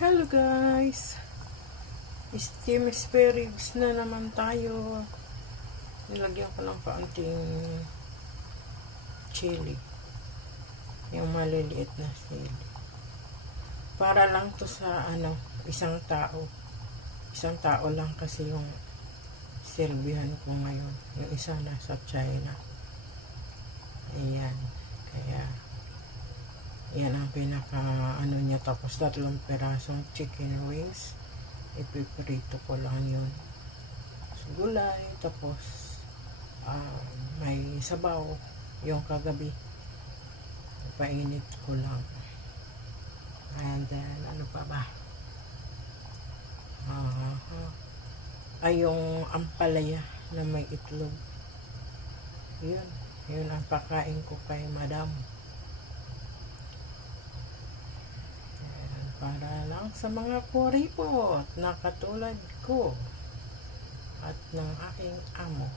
Hello guys, steam spare ribs na naman tayo. Nilagyan ko ng kaunting chili, yung maliliit na chili, para lang to sa isang tao lang kasi yung serbihan ko ngayon, yung isa nasa China. Ayan, kaya yan ang pinaka niya. Tapos 3 perasong chicken wings, ipiprito ko lang yun sa gulay. Tapos may sabaw yung kagabi, painit ko lang. And then ano pa ba, ay yung ampalaya na may itlog, yun ang pakain ko kay madam, para lang sa mga kuripot na katulad ko at ng aking amo.